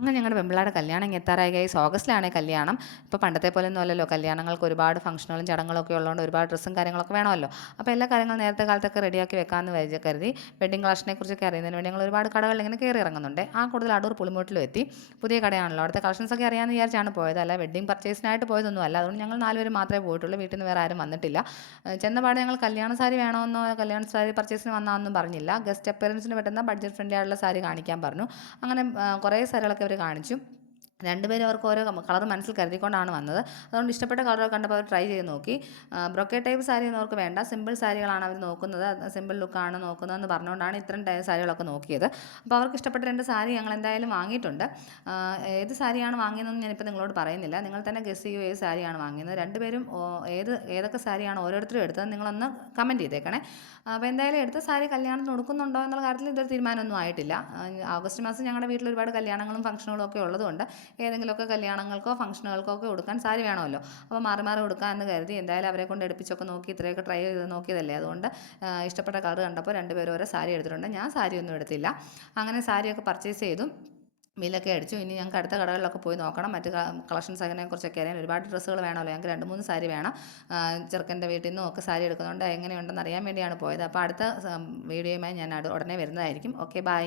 അങ്ങനെ ഞങ്ങളുടെ പെമ്പിള്ളാരുടെ കല്യാണം ഇങ്ങ് എത്താറായി ഗൈസ്. ഓഗസ്റ്റിലാണ് കല്യാണം. ഇപ്പോൾ പണ്ടത്തെ പോലെയൊന്നും അല്ലല്ലോ, കല്യാണങ്ങൾക്ക് ഒരുപാട് ഫംഗ്ഷനുകളും ചടങ്ങുകളും ഒക്കെ ഉള്ളതുകൊണ്ട് ഒരുപാട് ഡ്രസ്സും കാര്യങ്ങളൊക്കെ വേണമല്ലോ. അപ്പോൾ എല്ലാ കാര്യങ്ങളും നേരത്തെ കാലത്തൊക്കെ റെഡിയാക്കി വെക്കാമെന്ന് കരുതി വെഡിങ് കളക്ഷനെ കുറിച്ചൊക്കെ അറിയുന്നതിന് വേണ്ടി ഞങ്ങൾ ഒരുപാട് കടകളിൽ ഇങ്ങനെ കയറി ഇറങ്ങുന്നുണ്ട്. ആ കൂടുതൽ അടൂർ പുളിമൂട്ടിലും എത്തി. പുതിയ കടയാണല്ലോ, അവിടുത്തെ കളക്ഷൻസൊക്കെ അറിയാമെന്ന് വിചാരിച്ചാണ് പോയത്, അല്ല വെഡിങ് പർച്ചേസിനായിട്ട് പോയതൊന്നും അല്ല. അതുകൊണ്ട് ഞങ്ങൾ 4 പേര് മാത്രമേ പോയിട്ടുള്ളൂ, വീട്ടിൽ നിന്ന് വേറെ ആരും വന്നിട്ടില്ല. ചെന്നപാട് ഞങ്ങൾ കല്യാണ സാരി വേണമെന്നോ കല്യാണ സാരി പർച്ചേസിന് വന്നാന്നും പറഞ്ഞില്ല. ഗസ്റ്റ് അപ്പിയറൻസിന് പറ്റുന്ന ബഡ്ജറ്റ് ഫ്രണ്ട്ലി ആയിട്ടുള്ള സാരി കാണിക്കാൻ പറഞ്ഞു. അങ്ങനെ കുറേ സാരികളൊക്കെ അവർ കാണിച്ചു. രണ്ടുപേരും അവർക്ക് ഓരോ കളർ മനസ്സിൽ കരുതിക്കൊണ്ടാണ് വന്നത്. അതുകൊണ്ട് ഇഷ്ടപ്പെട്ട കളറൊക്കെ കണ്ടപ്പോൾ അവർ ട്രൈ ചെയ്ത് നോക്കി. ബ്രൊക്കേ ടൈപ്പ് സാരി ഒന്നും അവർക്ക് വേണ്ട, സിമ്പിൾ സാരികളാണ് അവർ നോക്കുന്നത്, സിമ്പിൾ ലുക്കാണ് നോക്കുന്നതെന്ന് പറഞ്ഞുകൊണ്ടാണ് ഇത്തരം സാരികളൊക്കെ നോക്കിയത്. അപ്പോൾ അവർക്ക് ഇഷ്ടപ്പെട്ട 2 സാരി ഞങ്ങൾ എന്തായാലും വാങ്ങിയിട്ടുണ്ട്. ഏത് സാരിയാണ് വാങ്ങിയതെന്ന് ഞാനിപ്പോൾ നിങ്ങളോട് പറയുന്നില്ല, നിങ്ങൾ തന്നെ ഗസ് ചെയ്യൂ ഏത് സാരിയാണ് വാങ്ങിയത്. രണ്ടുപേരും ഏതൊക്കെ സാരിയാണ് ഓരോരുത്തരും എടുത്തത് നിങ്ങളൊന്ന് കമൻറ്റ് ചെയ്തേക്കണേ. അപ്പോൾ എന്തായാലും എടുത്ത സാരി കല്യാണത്തിന് ഉടുക്കുന്നുണ്ടോ എന്നുള്ള കാര്യത്തിൽ ഇതൊരു തീരുമാനമൊന്നും ആയിട്ടില്ല. ഓഗസ്റ്റ് മാസം ഞങ്ങളുടെ വീട്ടിൽ ഒരുപാട് കല്യാണങ്ങളും ഫംഗ്ഷനുകളും ഒക്കെ ഉള്ളതുകൊണ്ട് ഏതെങ്കിലുമൊക്കെ കല്യാണങ്ങൾക്കോ ഫംഗ്ഷനുകൾക്കോ ഒക്കെ ഉടുക്കാൻ സാരി വേണമല്ലോ. അപ്പോൾ മാറി മാറി ഉടുക്കാം എന്ന് കരുതി എന്തായാലും അവരെ കൊണ്ട് എടുപ്പിച്ചൊക്കെ നോക്കി, ഇത്രയൊക്കെ ട്രൈ ചെയ്ത് നോക്കിയതല്ലേ, അതുകൊണ്ട് ഇഷ്ടപ്പെട്ട കളർ കണ്ടപ്പോൾ രണ്ടുപേരും ഓരോ സാരി എടുത്തിട്ടുണ്ട്. ഞാൻ സാരിയൊന്നും എടുത്തില്ല. അങ്ങനെ സാരിയൊക്കെ പർച്ചേസ് ചെയ്തു, ബില്ലൊക്കെ അടിച്ചു. ഇനി ഞങ്ങൾക്ക് അടുത്ത കടകളിലൊക്കെ പോയി നോക്കണം, മറ്റ് കളക്ഷൻസ് അതിനെക്കുറിച്ചൊക്കെ അറിയാൻ. ഒരുപാട് ഡ്രസ്സുകൾ വേണമല്ലോ, ഞങ്ങൾക്ക് 2-3 സാരി വേണം. ചെറുക്കൻ്റെ വീട്ടിൽ നിന്നും ഒക്കെ സാരി എടുക്കുന്നുണ്ട്, എങ്ങനെയുണ്ടെന്ന് അറിയാൻ വേണ്ടിയാണ് പോയത്. അപ്പോൾ അടുത്ത വീഡിയോയുമായി ഞാൻ ഉടനെ വരുന്നതായിരിക്കും. Okay, by.